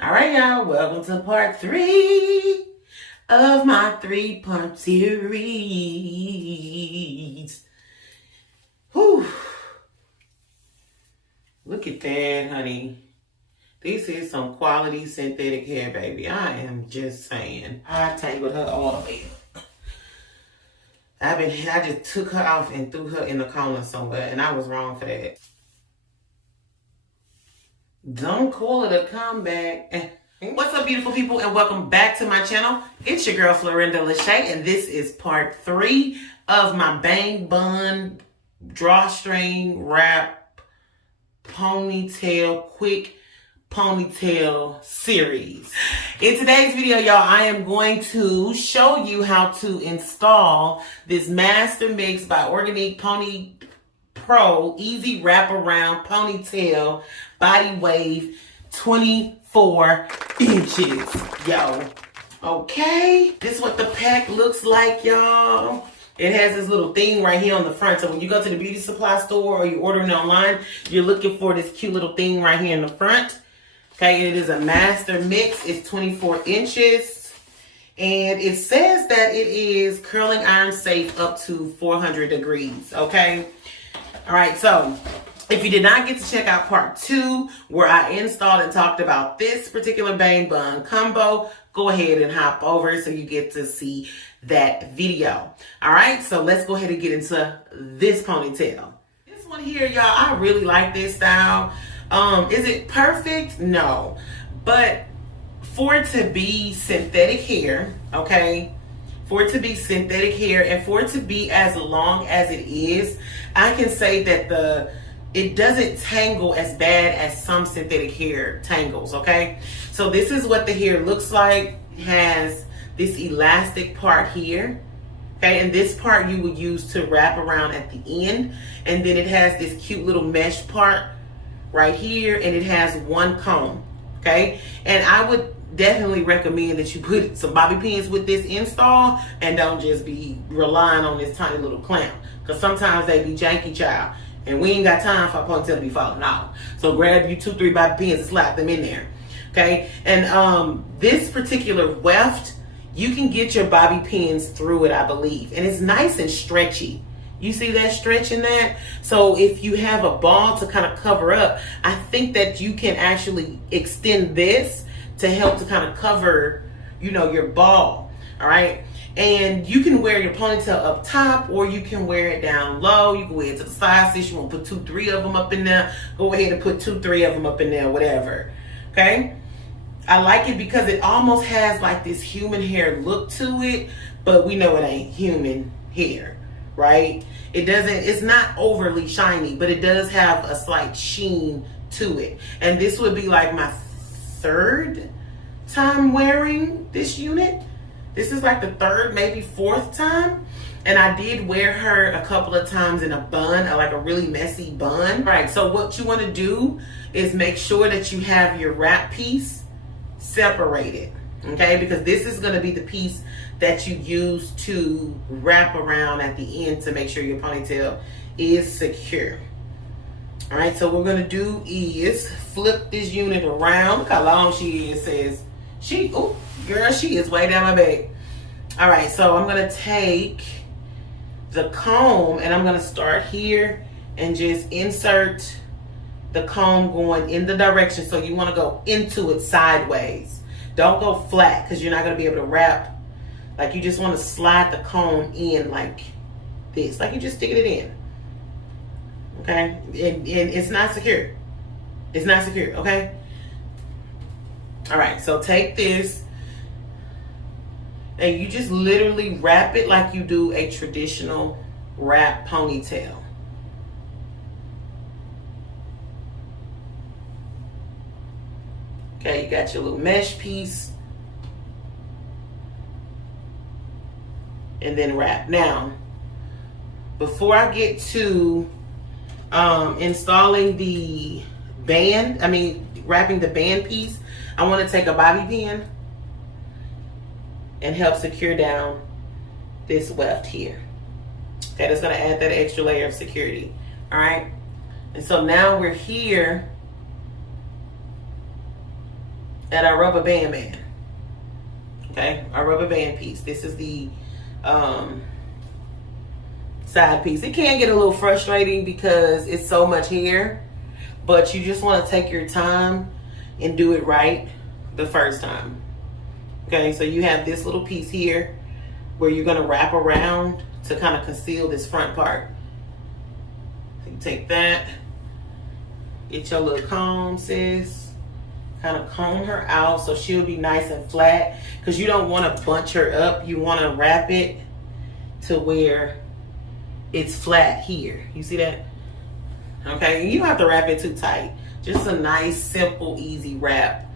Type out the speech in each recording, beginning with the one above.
All right, y'all, welcome to part 3 of my 3-part series. Whew. Look at that, honey. This is some quality synthetic hair, baby. I am just saying. I tangled her all the way up. I just took her off and threw her in the corner somewhere, and I was wrong for that. Don't call it a comeback. What's up, beautiful people, and welcome back to my channel. It's your girl, Florinda LaShay, and this is part 3 of my bang bun, drawstring, wrap, ponytail, quick ponytail series. In today's video, y'all, I am going to show you how to install this Master Mix by Organique Pony Pro Easy Wraparound Ponytail Body Wave 24 inches, yo. Okay, this is what the pack looks like, y'all. It has this little thing right here on the front. So when you go to the beauty supply store or you're ordering online, you're looking for this cute little thing right here in the front. Okay, it is a Master Mix. It's 24 inches. And it says that it is curling iron safe up to 400 degrees, okay? All right, so if you did not get to check out part 2, where I installed and talked about this particular bang bun combo, go ahead and hop over so you get to see that video. All right, so let's go ahead and get into this ponytail. This one here, y'all, I really like this style. Is it perfect? No. But for it to be synthetic hair, okay, for it to be synthetic hair and for it to be as long as it is, I can say that it doesn't tangle as bad as some synthetic hair tangles, okay? So this is what the hair looks like. It has this elastic part here, okay? And this part you would use to wrap around at the end. And then it has this cute little mesh part right here, and it has one comb, okay? And I would definitely recommend that you put some bobby pins with this install and don't just be relying on this tiny little clamp, because sometimes they be janky, child, and we ain't got time for a ponytail to be falling off. So grab you 2-3 bobby pins and slap them in there, okay? And this particular weft, you can get your bobby pins through it, I believe, and it's nice and stretchy. You see that stretch in that? So if you have a ball to kind of cover up, I think that you can actually extend this to help to kind of cover, you know, your ball, all right? And you can wear your ponytail up top, or you can wear it down low. You can wear it to the side. Since you want to put 2-3 of them up in there, go ahead and put 2-3 of them up in there, whatever, okay? I like it because it almost has like this human hair look to it, but we know it ain't human hair, right? It's not overly shiny, but it does have a slight sheen to it. And this would be like my 3rd time wearing this unit. This is like the 3rd, maybe 4th time. And I did wear her a couple of times in a bun, like a really messy bun. All right, so what you want to do is make sure that you have your wrap piece separated, okay? Because this is going to be the piece that you use to wrap around at the end to make sure your ponytail is secure. All right, so what we're gonna do is flip this unit around. Look how long she is. It says oh girl, she is way down my back. All right, so I'm gonna take the comb and I'm gonna start here and just insert the comb going in the direction. So you want to go into it sideways. Don't go flat, because you're not gonna be able to wrap. Like, you just want to slide the comb in like this, like you're just sticking it in. Okay, and it's not secure. It's not secure, okay? All right, so take this and you just literally wrap it like you do a traditional wrap ponytail. Okay, you got your little mesh piece. And then wrap. Now, before I get to installing the wrapping the band piece, I want to take a bobby pin and help secure down this weft here. Okay, that's going to add that extra layer of security. All right, and so now we're here at our rubber band man. Okay, our rubber band piece. This is the side piece. It can get a little frustrating because it's so much hair, but you just want to take your time and do it right the first time. Okay, so you have this little piece here where you're going to wrap around to kind of conceal this front part. So you take that, get your little comb, sis. Kind of comb her out so she'll be nice and flat, because you don't want to bunch her up. You want to wrap it to where it's flat here. You see that? Okay, you don't have to wrap it too tight. Just a nice, simple, easy wrap.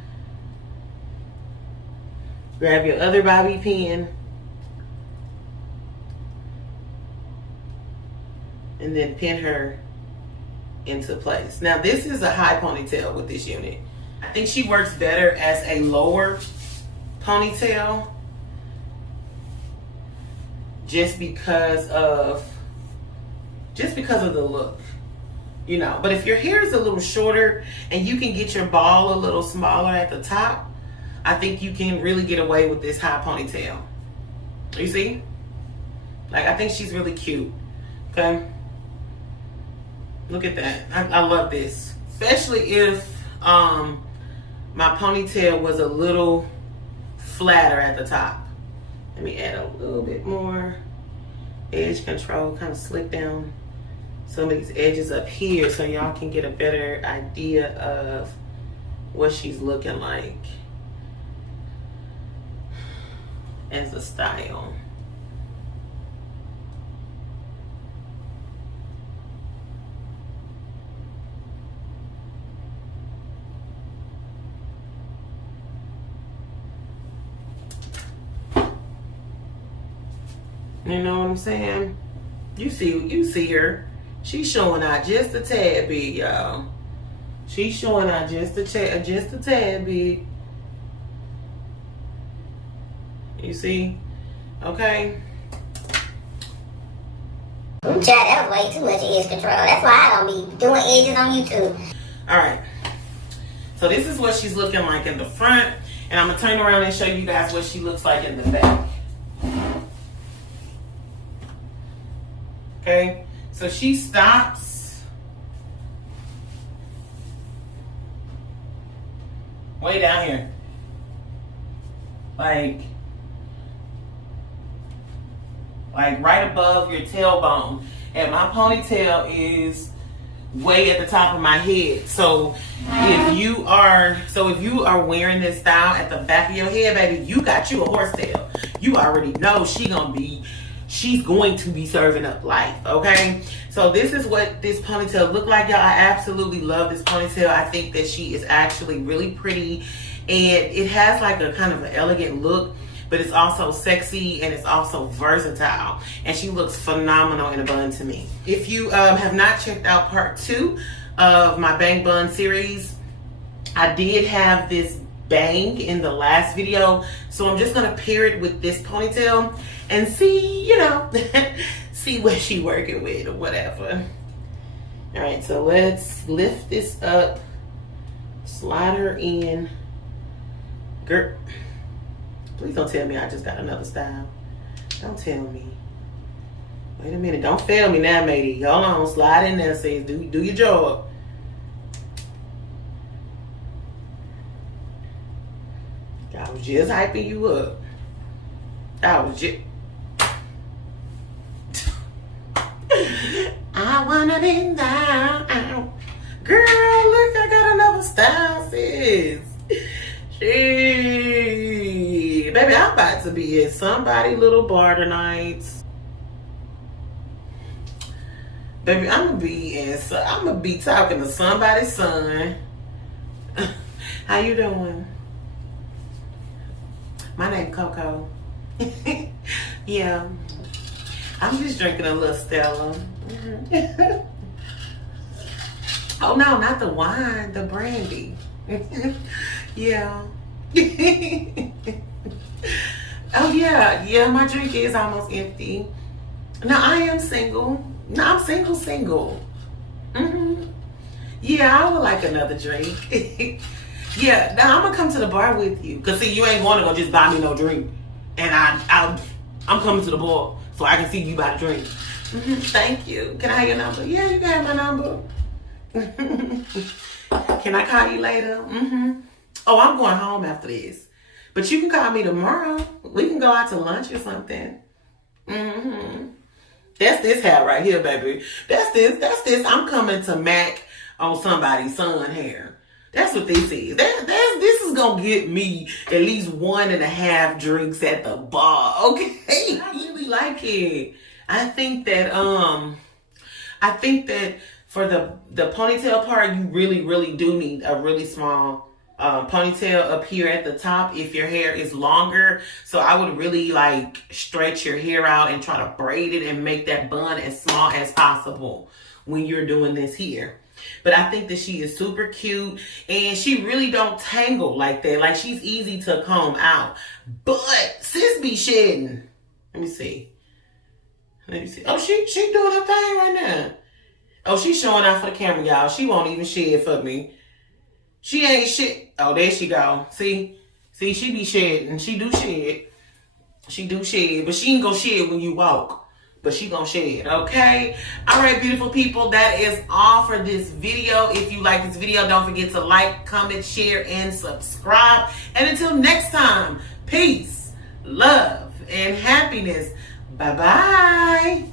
Grab your other bobby pin and then pin her into place. Now this is a high ponytail with this unit. I think she works better as a lower ponytail just because of the look, you know. But if your hair is a little shorter and you can get your ball a little smaller at the top, I think you can really get away with this high ponytail. You see? Like, I think she's really cute. Okay? Look at that. I love this. Especially if my ponytail was a little flatter at the top. Let me add a little bit more edge control, kind of slick down some of these edges up here so y'all can get a better idea of what she's looking like as a style. You know what I'm saying? You see her. She's showing out just a tad bit, y'all. She's showing out just a tad bit. You see? Okay. Chat, that was way too much edge control. That's why I don't be doing edges on YouTube. Alright. So this is what she's looking like in the front. And I'm going to turn around and show you guys what she looks like in the back. Okay, so she stops way down here, like right above your tailbone, and my ponytail is way at the top of my head. So if you are wearing this style at the back of your head, baby, you got you a horsetail. You already know she's going to be serving up life, okay? So this is what this ponytail look like, y'all. I absolutely love this ponytail. I think that she is actually really pretty, and it has like a kind of an elegant look, but it's also sexy and it's also versatile, and she looks phenomenal in a bun to me. If you have not checked out part 2 of my bang bun series, I did have this bang in the last video, so I'm just gonna pair it with this ponytail and see, you know, see what she working with or whatever. All right, so let's lift this up, slide her in. Girl, please don't tell me I just got another style. Don't tell me. Wait a minute, don't fail me now, matey. Hold on, slide in there, say do your job. I was just hyping you up. I wanna be down. Girl, look, I got another style, sis. Baby, I'm about to be at somebody's little bar tonight. Baby, I'm gonna be talking to somebody's son. How you doing? My name Coco. Yeah. I'm just drinking a little Stella. Oh no, not the wine, the brandy. Yeah. Oh yeah, my drink is almost empty. No, I am single. No, I'm single. Yeah, I would like another drink. Yeah, now I'm gonna come to the bar with you. Cause see, you ain't going to go just buy me no drink, and I'm coming to the bar so I can see you buy the drink. Thank you. Can I have your number? Yeah, you can have my number. Can I call you later? Oh, I'm going home after this, but you can call me tomorrow. We can go out to lunch or something. That's this hair right here, baby. That's this. I'm coming to Mac on somebody's son hair. That's what this is. This is gonna get me at least 1.5 drinks at the bar. Okay, I really like it. I think that for the ponytail part, you really do need a really small ponytail up here at the top if your hair is longer. So I would really like stretch your hair out and try to braid it and make that bun as small as possible when you're doing this here. But I think that she is super cute and she really don't tangle like that. Like she's easy to comb out. But sis be shedding. Let me see. Oh, she doing her thing right now. Oh, she's showing out for the camera, y'all. She won't even shed for me. She ain't shit. Oh, there she go. See, she be shedding. She do shed. But she ain't gonna shed when you walk. But she gonna shed, okay? All right, beautiful people. That is all for this video. If you like this video, don't forget to like, comment, share, and subscribe. And until next time, peace, love, and happiness. Bye-bye.